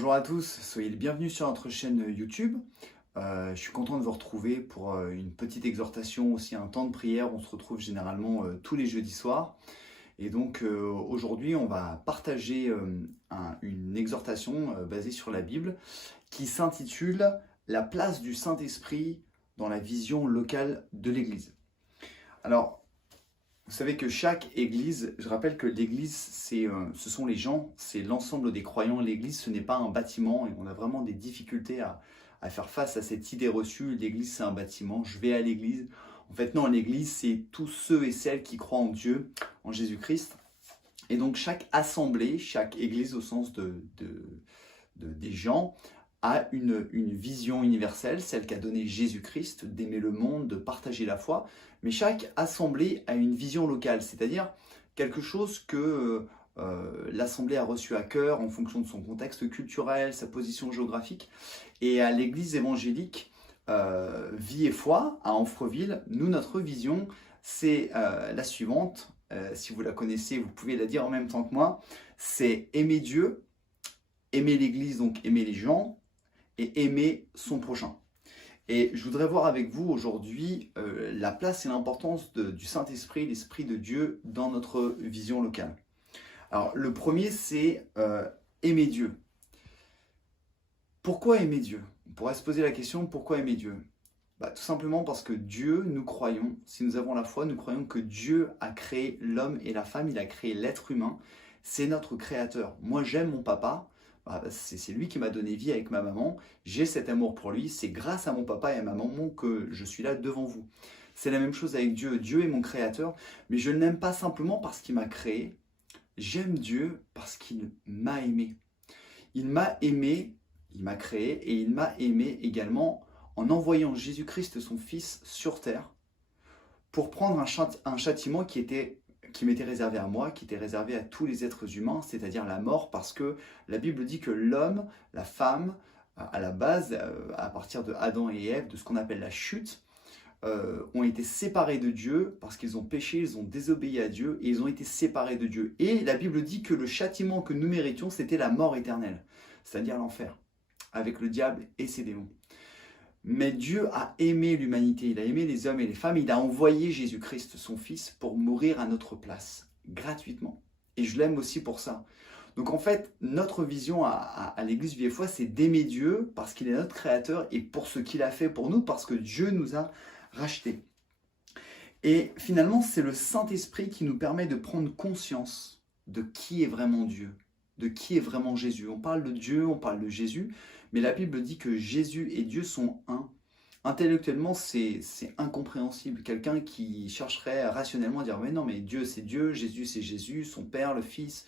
Bonjour à tous, soyez les bienvenus sur notre chaîne YouTube. Je suis content de vous retrouver pour une petite exhortation, aussi un temps de prière. On se retrouve généralement tous les jeudis soirs. Et donc aujourd'hui, on va partager une exhortation basée sur la Bible qui s'intitule La place du Saint-Esprit dans la vision locale de l'Église. Alors, vous savez que chaque église, je rappelle que l'église, ce sont les gens, c'est l'ensemble des croyants. L'église, ce n'est pas un bâtiment et on a vraiment des difficultés à faire face à cette idée reçue. L'église, c'est un bâtiment, je vais à l'église. En fait, non, l'église, c'est tous ceux et celles qui croient en Dieu, en Jésus-Christ. Et donc, chaque assemblée, chaque église au sens des gens, a une vision universelle, celle qu'a donnée Jésus-Christ, d'aimer le monde, de partager la foi. Mais chaque assemblée a une vision locale, c'est-à-dire quelque chose que l'assemblée a reçu à cœur en fonction de son contexte culturel, sa position géographique. Et à l'église évangélique Vie et Foi, à Amfreville, nous, notre vision, c'est la suivante. Si vous la connaissez, vous pouvez la dire en même temps que moi. C'est aimer Dieu, aimer l'église, donc aimer les gens, et aimer son prochain. Et je voudrais voir avec vous aujourd'hui la place et l'importance du Saint-Esprit, l'Esprit de Dieu dans notre vision locale. Alors le premier, c'est aimer Dieu. Pourquoi aimer Dieu? On pourrait se poser la question, pourquoi aimer Dieu? Tout simplement parce que Dieu, nous croyons, si nous avons la foi, nous croyons que Dieu a créé l'homme et la femme, il a créé l'être humain, c'est notre créateur. Moi j'aime mon papa, c'est lui qui m'a donné vie avec ma maman, j'ai cet amour pour lui, c'est grâce à mon papa et à ma maman que je suis là devant vous. C'est la même chose avec Dieu, Dieu est mon créateur, mais je ne l'aime pas simplement parce qu'il m'a créé, j'aime Dieu parce qu'il m'a aimé. Il m'a aimé, il m'a créé et il m'a aimé également en envoyant Jésus-Christ, son Fils, sur terre pour prendre un châtiment qui m'était réservé à moi, qui était réservé à tous les êtres humains, c'est-à-dire la mort, parce que la Bible dit que l'homme, la femme, à la base, à partir de Adam et Ève, de ce qu'on appelle la chute, ont été séparés de Dieu parce qu'ils ont péché, ils ont désobéi à Dieu et ils ont été séparés de Dieu. Et la Bible dit que le châtiment que nous méritions, c'était la mort éternelle, c'est-à-dire l'enfer, avec le diable et ses démons. Mais Dieu a aimé l'humanité, il a aimé les hommes et les femmes, il a envoyé Jésus-Christ, son Fils, pour mourir à notre place, gratuitement. Et je l'aime aussi pour ça. Donc en fait, notre vision à l'Église Vie et Foi, c'est d'aimer Dieu parce qu'il est notre Créateur et pour ce qu'il a fait pour nous, parce que Dieu nous a rachetés. Et finalement, c'est le Saint-Esprit qui nous permet de prendre conscience de qui est vraiment Dieu, de qui est vraiment Jésus. On parle de Dieu, on parle de Jésus, mais la Bible dit que Jésus et Dieu sont un. Intellectuellement, c'est incompréhensible. Quelqu'un qui chercherait rationnellement à dire « mais non, mais Dieu c'est Dieu, Jésus c'est Jésus, son Père, le Fils ».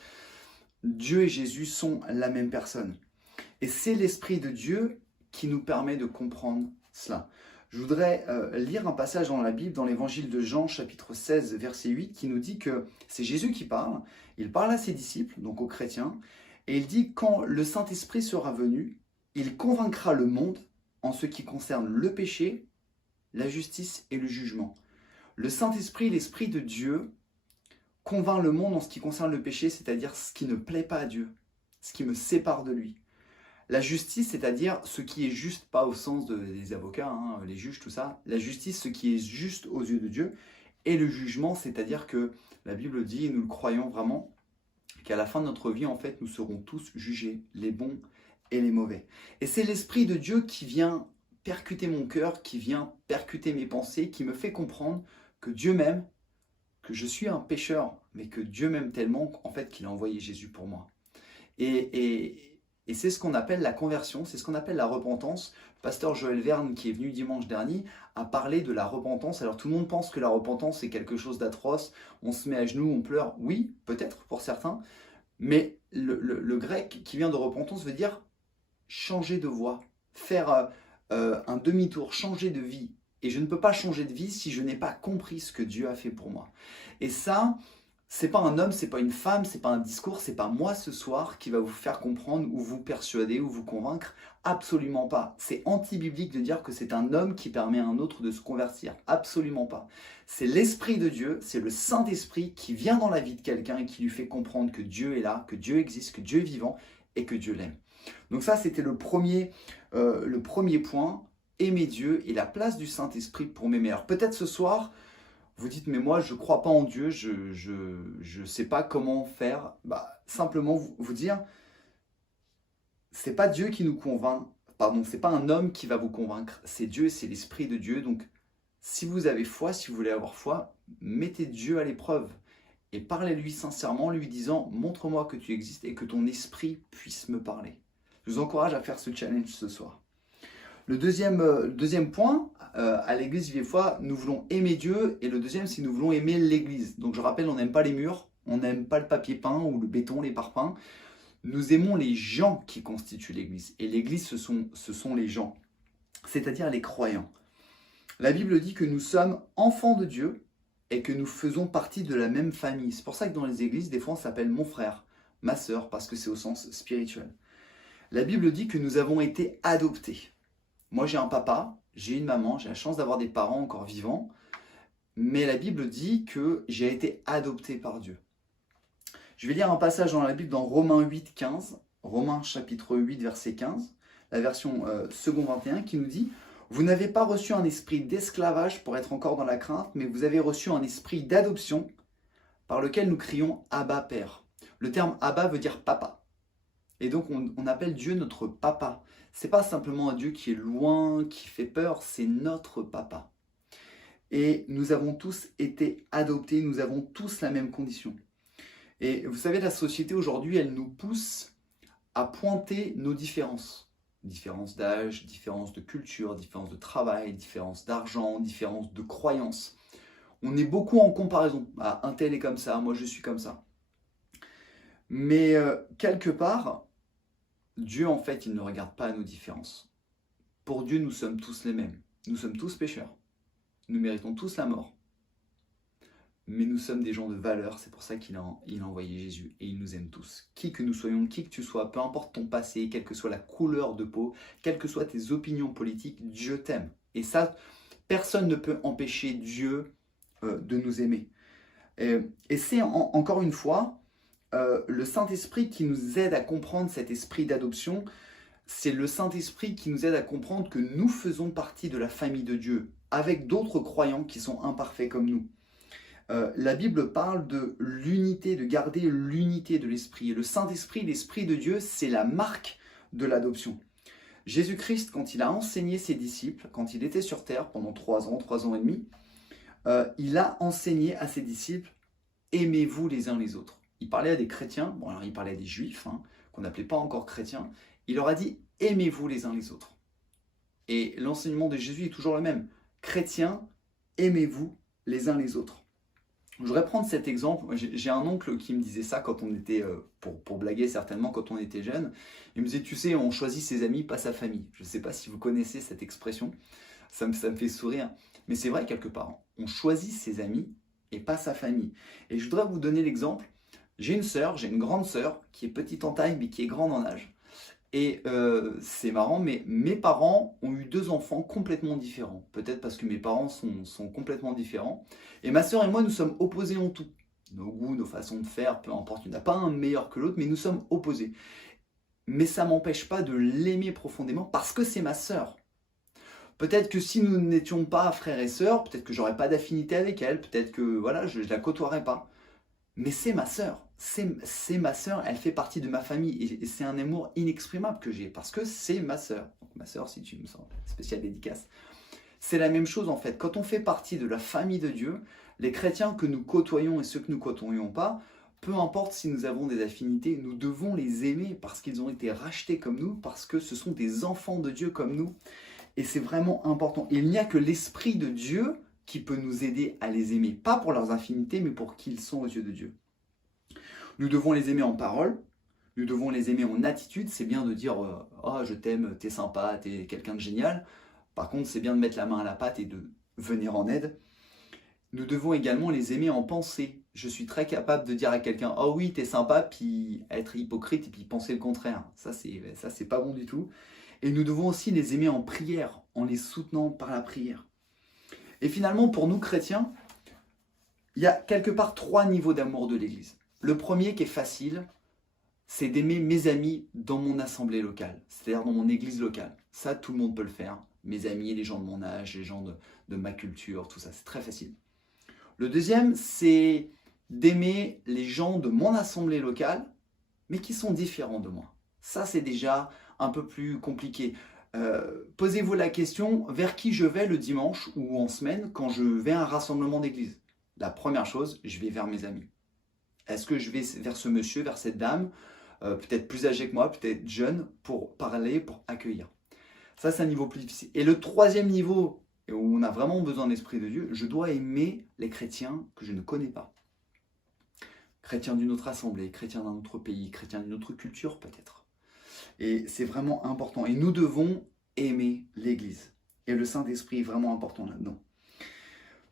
Dieu et Jésus sont la même personne. Et c'est l'Esprit de Dieu qui nous permet de comprendre cela. Je voudrais lire un passage dans la Bible, dans l'évangile de Jean, chapitre 16, verset 8, qui nous dit que c'est Jésus qui parle. Il parle à ses disciples, donc aux chrétiens, et il dit « Quand le Saint-Esprit sera venu, il convaincra le monde en ce qui concerne le péché, la justice et le jugement. » Le Saint-Esprit, l'Esprit de Dieu, convainc le monde en ce qui concerne le péché, c'est-à-dire ce qui ne plaît pas à Dieu, ce qui me sépare de lui. La justice, c'est-à-dire ce qui est juste, pas au sens des avocats, les juges, tout ça. La justice, ce qui est juste aux yeux de Dieu. Et le jugement, c'est-à-dire que la Bible dit, et nous le croyons vraiment, qu'à la fin de notre vie, en fait, nous serons tous jugés, les bons et les mauvais. Et c'est l'Esprit de Dieu qui vient percuter mon cœur, qui vient percuter mes pensées, qui me fait comprendre que Dieu m'aime, que je suis un pécheur, mais que Dieu m'aime tellement en fait qu'il a envoyé Jésus pour moi. Et c'est ce qu'on appelle la conversion, c'est ce qu'on appelle la repentance. Pasteur Joël Verne, qui est venu dimanche dernier, a parlé de la repentance. Alors tout le monde pense que la repentance c'est quelque chose d'atroce, on se met à genoux, on pleure. Oui, peut-être pour certains, mais le grec qui vient de repentance veut dire changer de voie, faire un demi-tour, changer de vie. Et je ne peux pas changer de vie si je n'ai pas compris ce que Dieu a fait pour moi. Et ça, c'est pas un homme, c'est pas une femme, c'est pas un discours, c'est pas moi ce soir qui va vous faire comprendre ou vous persuader ou vous convaincre. Absolument pas. C'est anti-biblique de dire que c'est un homme qui permet à un autre de se convertir. Absolument pas. C'est l'Esprit de Dieu, c'est le Saint-Esprit qui vient dans la vie de quelqu'un et qui lui fait comprendre que Dieu est là, que Dieu existe, que Dieu est vivant et que Dieu l'aime. Donc ça, c'était le premier point, aimer Dieu et la place du Saint-Esprit pour m'aimer. Alors peut-être ce soir, vous dites, mais moi, je ne crois pas en Dieu, je ne sais pas comment faire. Bah, simplement vous dire, c'est pas Dieu qui nous convainc, pardon, c'est pas un homme qui va vous convaincre, c'est Dieu, c'est l'Esprit de Dieu. Donc, si vous avez foi, si vous voulez avoir foi, mettez Dieu à l'épreuve et parlez-lui sincèrement, lui disant, montre-moi que tu existes et que ton esprit puisse me parler. Je vous encourage à faire ce challenge ce soir. Le deuxième point, à l'église Vie et Foi, nous voulons aimer Dieu, et le deuxième, c'est nous voulons aimer l'église. Donc je rappelle, on n'aime pas les murs, on n'aime pas le papier peint ou le béton, les parpaings. Nous aimons les gens qui constituent l'église. Et l'église, ce sont les gens, c'est-à-dire les croyants. La Bible dit que nous sommes enfants de Dieu et que nous faisons partie de la même famille. C'est pour ça que dans les églises, des fois, on s'appelle mon frère, ma sœur, parce que c'est au sens spirituel. La Bible dit que nous avons été adoptés. Moi, j'ai un papa, j'ai une maman, j'ai la chance d'avoir des parents encore vivants, mais la Bible dit que j'ai été adopté par Dieu. Je vais lire un passage dans la Bible dans Romains 8, 15, Romains chapitre 8, verset 15, la version second 21, qui nous dit « Vous n'avez pas reçu un esprit d'esclavage pour être encore dans la crainte, mais vous avez reçu un esprit d'adoption par lequel nous crions « Abba, Père ». Le terme « Abba » veut dire « papa ». Et donc on appelle Dieu notre papa. C'est pas simplement un Dieu qui est loin, qui fait peur, c'est notre papa. Et nous avons tous été adoptés, nous avons tous la même condition. Et vous savez, la société aujourd'hui, elle nous pousse à pointer nos différences. Différences d'âge, différences de culture, différences de travail, différences d'argent, différences de croyances. On est beaucoup en comparaison. Ah, un tel est comme ça, moi je suis comme ça. Mais quelque part, Dieu, en fait, il ne regarde pas nos différences. Pour Dieu, nous sommes tous les mêmes. Nous sommes tous pécheurs. Nous méritons tous la mort. Mais nous sommes des gens de valeur, c'est pour ça qu'il a envoyé Jésus. Et il nous aime tous. Qui que nous soyons, qui que tu sois, peu importe ton passé, quelle que soit la couleur de peau, quelles que soient tes opinions politiques, Dieu t'aime. Et ça, personne ne peut empêcher Dieu de nous aimer. Et c'est encore une fois, le Saint-Esprit qui nous aide à comprendre cet esprit d'adoption. C'est le Saint-Esprit qui nous aide à comprendre que nous faisons partie de la famille de Dieu, avec d'autres croyants qui sont imparfaits comme nous. La Bible parle de l'unité, de garder l'unité de l'Esprit. Et le Saint-Esprit, l'Esprit de Dieu, c'est la marque de l'adoption. Jésus-Christ, quand il a enseigné ses disciples, quand il était sur terre pendant 3 ans et demi, il a enseigné à ses disciples, aimez-vous les uns les autres. Il parlait à des chrétiens, bon alors il parlait à des juifs, qu'on n'appelait pas encore chrétiens, il leur a dit, aimez-vous les uns les autres. Et l'enseignement de Jésus est toujours le même. Chrétiens, aimez-vous les uns les autres. Je voudrais prendre cet exemple. J'ai un oncle qui me disait ça quand on était, pour blaguer certainement, quand on était jeune. Il me disait, tu sais, on choisit ses amis, pas sa famille. Je ne sais pas si vous connaissez cette expression. Ça me fait sourire. Mais c'est vrai quelque part. On choisit ses amis et pas sa famille. Et je voudrais vous donner l'exemple. J'ai une grande sœur qui est petite en taille mais qui est grande en âge. Et c'est marrant, mais mes parents ont eu 2 enfants complètement différents. Peut-être parce que mes parents sont complètement différents. Et ma sœur et moi, nous sommes opposés en tout. Nos goûts, nos façons de faire, peu importe, il n'y en a pas un meilleur que l'autre, mais nous sommes opposés. Mais ça ne m'empêche pas de l'aimer profondément parce que c'est ma sœur. Peut-être que si nous n'étions pas frères et sœurs, peut-être que j'aurais pas d'affinité avec elle, peut-être que voilà, je la côtoierais pas. Mais c'est ma sœur, c'est ma sœur, elle fait partie de ma famille et c'est un amour inexprimable que j'ai parce que c'est ma sœur. Donc ma sœur, si tu me sens, spéciale dédicace. C'est la même chose en fait, quand on fait partie de la famille de Dieu, les chrétiens que nous côtoyons et ceux que nous ne côtoyons pas, peu importe si nous avons des affinités, nous devons les aimer parce qu'ils ont été rachetés comme nous, parce que ce sont des enfants de Dieu comme nous. Et c'est vraiment important. Il n'y a que l'Esprit de Dieu qui peut nous aider à les aimer. Pas pour leurs affinités, mais pour qui ils sont aux yeux de Dieu. Nous devons les aimer en parole. Nous devons les aimer en attitude. C'est bien de dire « Oh, je t'aime, t'es sympa, t'es quelqu'un de génial ». Par contre, c'est bien de mettre la main à la pâte et de venir en aide. Nous devons également les aimer en pensée. Je suis très capable de dire à quelqu'un « Oh oui, t'es sympa », puis être hypocrite et puis penser le contraire. Ça, c'est pas bon du tout. Et nous devons aussi les aimer en prière, en les soutenant par la prière. Et finalement, pour nous chrétiens, il y a quelque part 3 niveaux d'amour de l'Église. Le premier qui est facile, c'est d'aimer mes amis dans mon assemblée locale, c'est-à-dire dans mon église locale. Ça, tout le monde peut le faire. Mes amis, les gens de mon âge, les gens de ma culture, tout ça, c'est très facile. Le deuxième, c'est d'aimer les gens de mon assemblée locale, mais qui sont différents de moi. Ça, c'est déjà un peu plus compliqué. Posez-vous la question, vers qui je vais le dimanche ou en semaine quand je vais à un rassemblement d'église? La première chose, je vais vers mes amis. Est-ce que je vais vers ce monsieur, vers cette dame, peut-être plus âgé que moi, peut-être jeune, pour parler, pour accueillir? Ça, c'est un niveau plus difficile. Et le troisième niveau, où on a vraiment besoin de l'Esprit de Dieu, je dois aimer les chrétiens que je ne connais pas. Chrétiens d'une autre assemblée, chrétiens d'un autre pays, chrétiens d'une autre culture peut-être. Et c'est vraiment important. Et nous devons aimer l'Église. Et le Saint-Esprit est vraiment important là-dedans.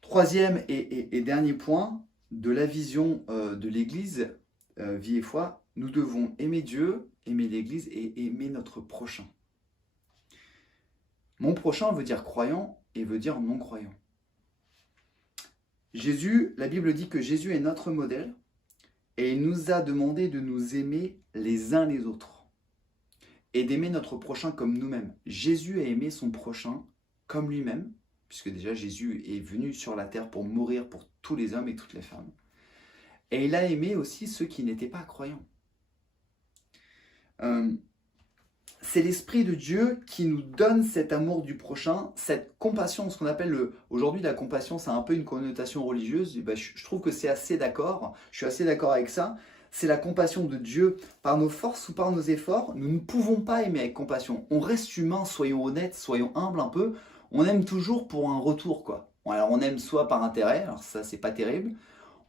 Troisième et dernier point, de la vision de l'Église, vie et foi, nous devons aimer Dieu, aimer l'Église et aimer notre prochain. Mon prochain veut dire croyant et veut dire non-croyant. Jésus, la Bible dit que Jésus est notre modèle et il nous a demandé de nous aimer les uns les autres et d'aimer notre prochain comme nous-mêmes. Jésus a aimé son prochain comme lui-même, puisque déjà Jésus est venu sur la terre pour mourir pour tous les hommes et toutes les femmes. Et il a aimé aussi ceux qui n'étaient pas croyants. C'est l'Esprit de Dieu qui nous donne cet amour du prochain, cette compassion, ce qu'on appelle aujourd'hui la compassion, ça a un peu une connotation religieuse, et ben, je trouve que c'est assez d'accord, je suis assez d'accord avec ça. C'est la compassion de Dieu. Par nos forces ou par nos efforts, nous ne pouvons pas aimer avec compassion. On reste humain, soyons honnêtes, soyons humbles un peu. On aime toujours pour un retour, quoi. Alors on aime soit par intérêt, alors ça c'est pas terrible.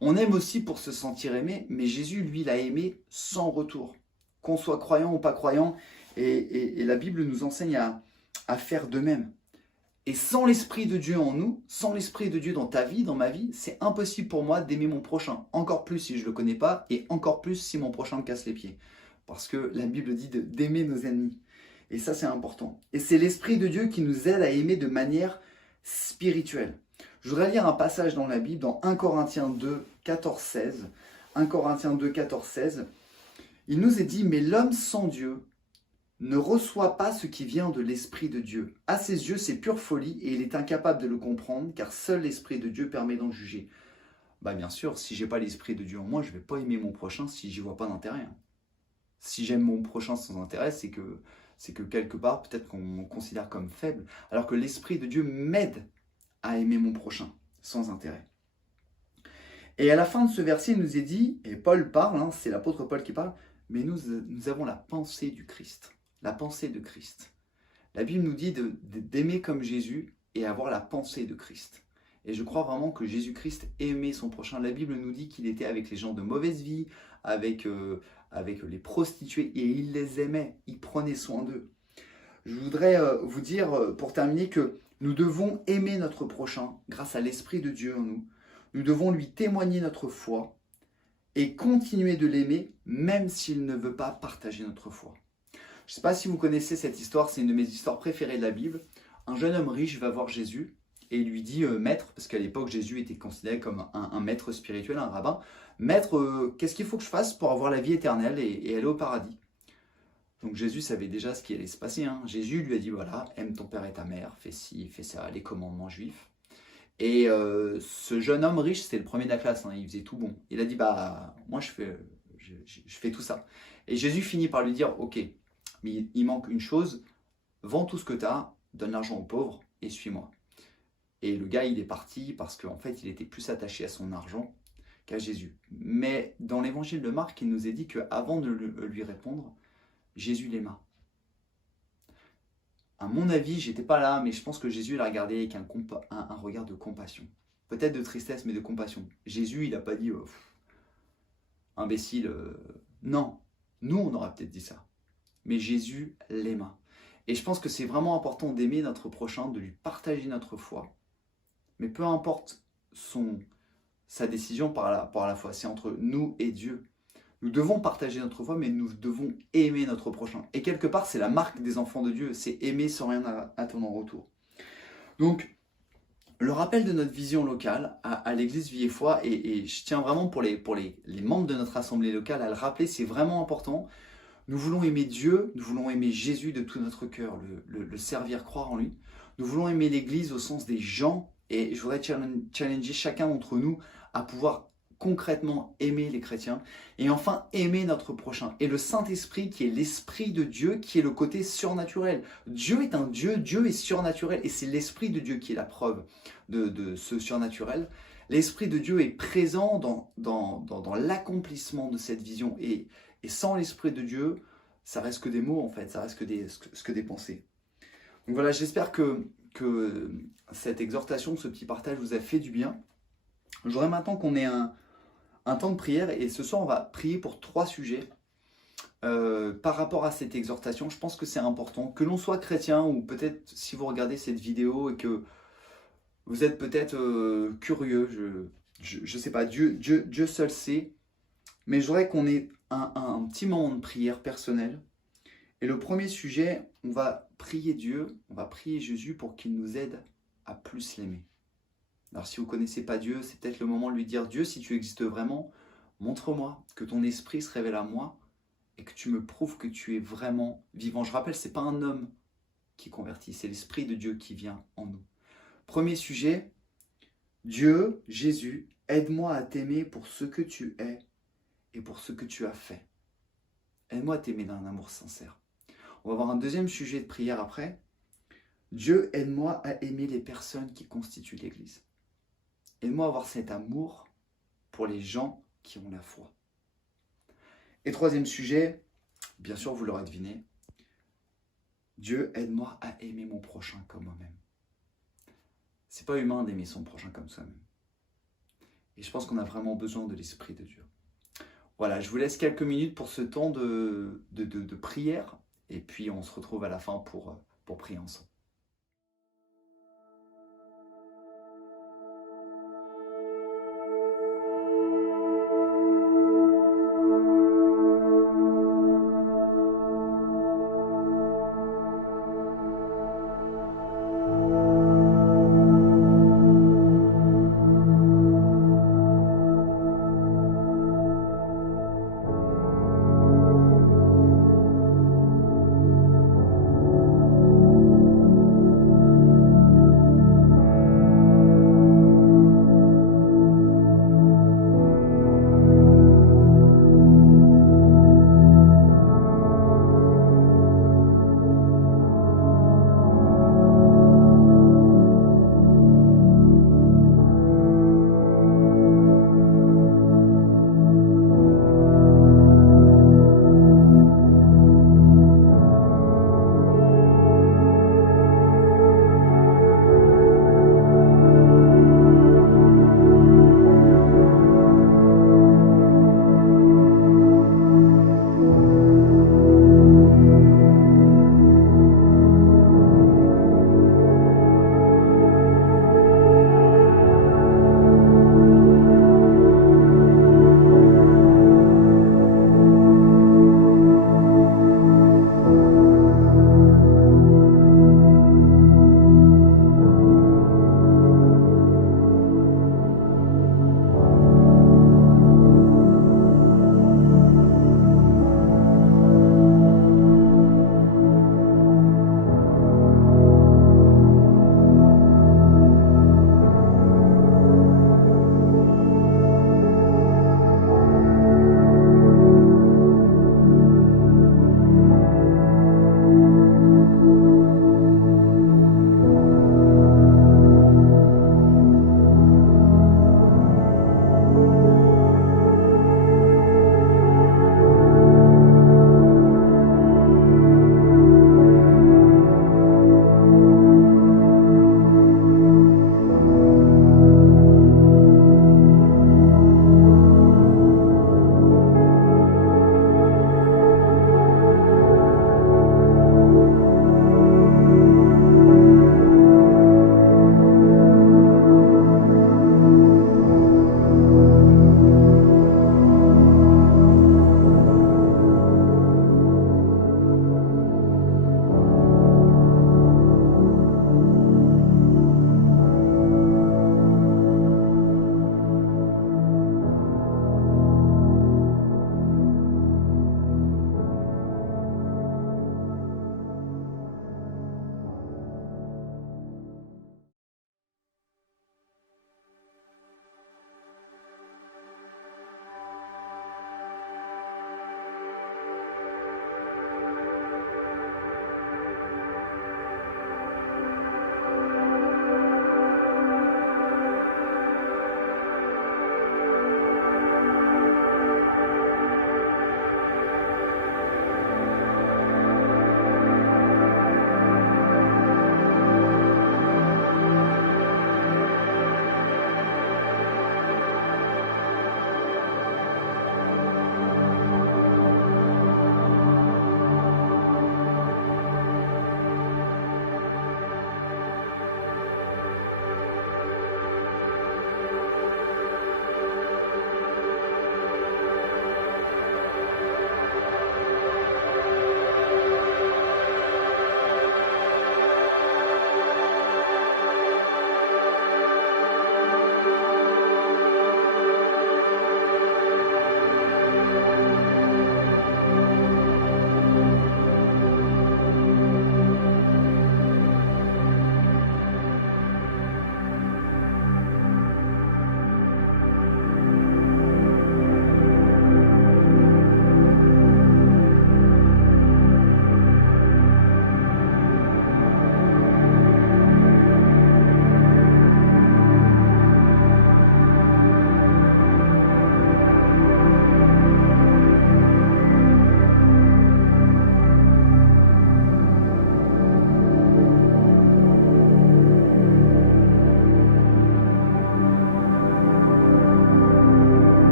On aime aussi pour se sentir aimé, mais Jésus, lui, l'a aimé sans retour. Qu'on soit croyant ou pas croyant, et la Bible nous enseigne à faire de même. Et sans l'Esprit de Dieu en nous, sans l'Esprit de Dieu dans ta vie, dans ma vie, c'est impossible pour moi d'aimer mon prochain. Encore plus si je ne le connais pas, et encore plus si mon prochain me casse les pieds. Parce que la Bible dit d'aimer nos ennemis. Et ça, c'est important. Et c'est l'Esprit de Dieu qui nous aide à aimer de manière spirituelle. Je voudrais lire un passage dans la Bible, dans 1 Corinthiens 2, 14, 16. 1 Corinthiens 2, 14, 16. Il nous est dit, mais l'homme sans Dieu ne reçoit pas ce qui vient de l'Esprit de Dieu. À ses yeux, c'est pure folie et il est incapable de le comprendre, car seul l'Esprit de Dieu permet d'en juger. Bah bien sûr, si j'ai pas l'Esprit de Dieu en moi, je vais pas aimer mon prochain si j'y vois pas d'intérêt. Si j'aime mon prochain sans intérêt, c'est que quelque part, peut-être qu'on me considère comme faible, alors que l'Esprit de Dieu m'aide à aimer mon prochain sans intérêt. Et à la fin de ce verset, il nous est dit, et Paul parle, c'est l'apôtre Paul qui parle, mais nous avons la pensée du Christ. La pensée de Christ. La Bible nous dit d'aimer comme Jésus et avoir la pensée de Christ. Et je crois vraiment que Jésus-Christ aimait son prochain. La Bible nous dit qu'il était avec les gens de mauvaise vie, avec les prostituées, et il les aimait, il prenait soin d'eux. Je voudrais vous dire, pour terminer, que nous devons aimer notre prochain grâce à l'Esprit de Dieu en nous. Nous devons lui témoigner notre foi et continuer de l'aimer, même s'il ne veut pas partager notre foi. Je ne sais pas si vous connaissez cette histoire, c'est une de mes histoires préférées de la Bible. Un jeune homme riche va voir Jésus et il lui dit maître, parce qu'à l'époque Jésus était considéré comme un maître spirituel, un rabbin. Maître, qu'est-ce qu'il faut que je fasse pour avoir la vie éternelle et aller au paradis? Donc Jésus savait déjà ce qui allait se passer. Jésus lui a dit voilà, aime ton père et ta mère, fais ci, fais ça, les commandements juifs. Et ce jeune homme riche, c'était le premier de la classe, il faisait tout bon. Il a dit bah moi je fais tout ça. Et Jésus finit par lui dire ok, mais il manque une chose, vends tout ce que tu as, donne l'argent aux pauvres et suis-moi. Et le gars, il est parti parce qu'en fait, il était plus attaché à son argent qu'à Jésus. Mais dans l'évangile de Marc, il nous est dit qu'avant de lui répondre, Jésus l'aima. À mon avis, j'étais pas là, mais je pense que Jésus l'a regardé avec un regard de compassion. Peut-être de tristesse, mais de compassion. Jésus, il n'a pas dit imbécile. Non, nous, on aurait peut-être dit ça. Mais Jésus l'aima. Et je pense que c'est vraiment important d'aimer notre prochain, de lui partager notre foi. Mais peu importe sa décision par la foi, c'est entre nous et Dieu. Nous devons partager notre foi, mais nous devons aimer notre prochain. Et quelque part, c'est la marque des enfants de Dieu, c'est aimer sans rien attendre en retour. Donc, le rappel de notre vision locale à l'église Vie et Foi, et je tiens vraiment pour les membres de notre assemblée locale à le rappeler, c'est vraiment important. Nous voulons aimer Dieu, nous voulons aimer Jésus de tout notre cœur, le servir, croire en lui. Nous voulons aimer l'église au sens des gens, et je voudrais challenger chacun d'entre nous à pouvoir concrètement aimer les chrétiens, et enfin aimer notre prochain. Et le Saint-Esprit qui est l'Esprit de Dieu, qui est le côté surnaturel. Dieu est un Dieu, Dieu est surnaturel, et c'est l'Esprit de Dieu qui est la preuve de ce surnaturel. L'Esprit de Dieu est présent dans l'accomplissement de cette vision, et sans l'Esprit de Dieu, ça reste que des mots en fait, ça reste que des pensées. Donc voilà, j'espère que cette exhortation, ce petit partage vous a fait du bien. Je voudrais maintenant qu'on ait un temps de prière, et ce soir on va prier pour 3 sujets par rapport à cette exhortation. Je pense que c'est important, que l'on soit chrétien, ou peut-être si vous regardez cette vidéo et que vous êtes peut-être curieux, je sais pas, Dieu seul sait, mais je voudrais qu'on ait un petit moment de prière personnelle. Et le premier sujet, on va prier Dieu, on va prier Jésus pour qu'il nous aide à plus l'aimer. Alors si vous ne connaissez pas Dieu, c'est peut-être le moment de lui dire: Dieu, si tu existes vraiment, montre-moi, que ton esprit se révèle à moi et que tu me prouves que tu es vraiment vivant. Je rappelle, ce n'est pas un homme qui convertit, c'est l'Esprit de Dieu qui vient en nous. Premier sujet, Dieu, Jésus, aide-moi à t'aimer pour ce que tu es et pour ce que tu as fait. Aide-moi à t'aimer d'un amour sincère. On va avoir un deuxième sujet de prière après. Dieu, aide-moi à aimer les personnes qui constituent l'Église. Aide-moi à avoir cet amour pour les gens qui ont la foi. Et troisième sujet, bien sûr vous l'aurez deviné, Dieu, aide-moi à aimer mon prochain comme moi-même. C'est pas humain d'aimer son prochain comme soi-même. Et je pense qu'on a vraiment besoin de l'Esprit de Dieu. Voilà, je vous laisse quelques minutes pour ce temps de prière, et puis on se retrouve à la fin pour prier ensemble.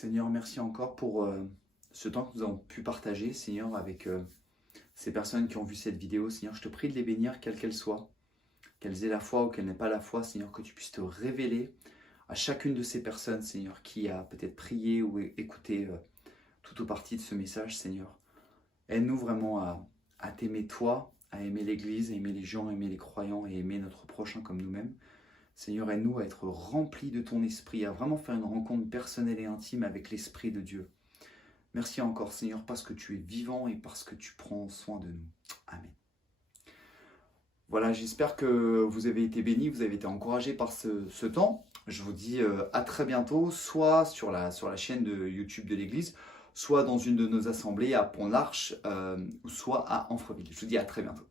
Seigneur, merci encore pour ce temps que nous avons pu partager, Seigneur, avec ces personnes qui ont vu cette vidéo. Seigneur, je te prie de les bénir, quelles qu'elles soient, qu'elles aient la foi ou qu'elles n'aient pas la foi, Seigneur, que tu puisses te révéler à chacune de ces personnes, Seigneur, qui a peut-être prié ou écouté tout ou partie de ce message, Seigneur. Aide-nous vraiment à t'aimer toi, à aimer l'Église, à aimer les gens, à aimer les croyants et aimer notre prochain comme nous-mêmes. Seigneur, aide-nous à être remplis de ton esprit, à vraiment faire une rencontre personnelle et intime avec l'Esprit de Dieu. Merci encore, Seigneur, parce que tu es vivant et parce que tu prends soin de nous. Amen. Voilà, j'espère que vous avez été bénis, vous avez été encouragés par ce temps. Je vous dis à très bientôt, soit sur la chaîne de YouTube de l'Église, soit dans une de nos assemblées à Pont-l'Arche, soit à Amfreville. Je vous dis à très bientôt.